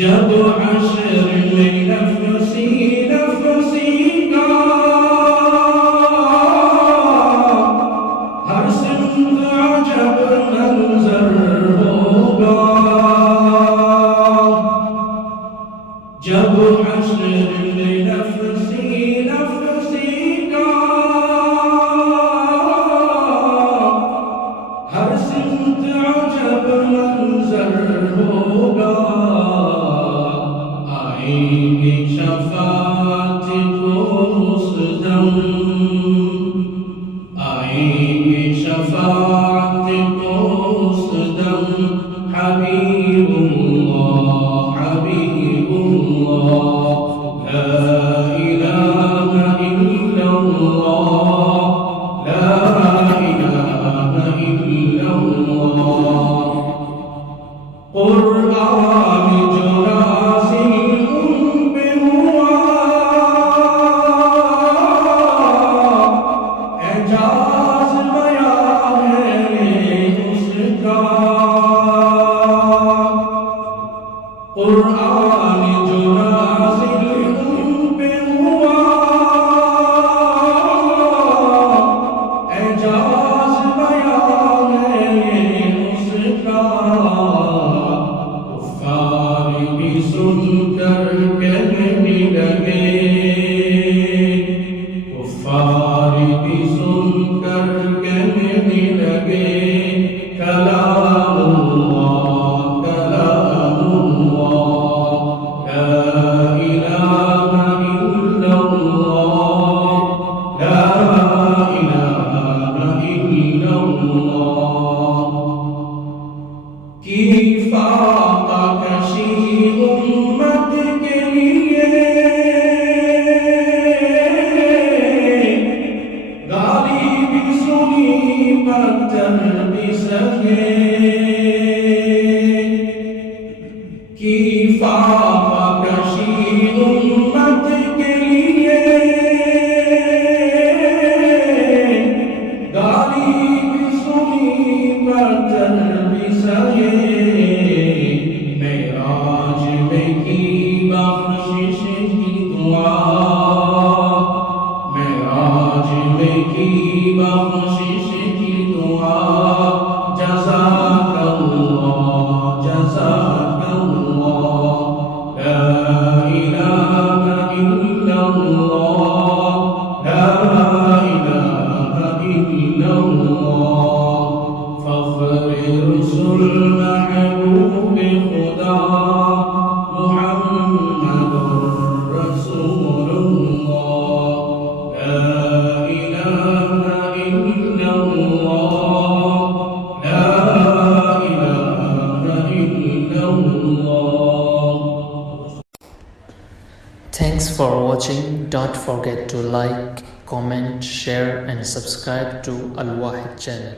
जब हश्र में नफसी नफसी का हर सिमत अजब मंजर होगा। जब हश्र में नफसी नफसी का हर सिमत अजब मंजर होगा। आएंगे शफाअत को मुसदम, आएंगे शफाअत को मुसदम। हबीबुल्लाह हबीबुल्लाह ला इलाहा इल्लल्लाह ला इलाहा इल्लल्लाह। कुरान जो कुरान जो नाज़िल उन पे हुआ एजाज़ बयान है उसका। कुफ़ार भी सुनकर कहने लगे, कुफ़ार भी सुनकर कहने लगे कलामुल्लाह की फाका कशी उम्मत के लिए गाली भी सुनी पत्थर भी सके। की फाका कशी उम्मत के लिए गाली भी सुनी पत्थर भी सके। मेराज में की बख्शिश की दुआ, मेराज में की बख्शिश की दुआ। जज़ाकल्लाह जज़ाकल्लाह ला इलाहा इल्लल्लाह ला इलाहा इल्लल्लाह। फख्र रसूल महबूब खुदा मुहम्मदुर रसूलुल्लाह ला इलाहा इल्लल्लाह ला इलाहा इल्लल्लाह। Thanks for watching. Don't forget to like, comment, share and subscribe to Al Wahid channel.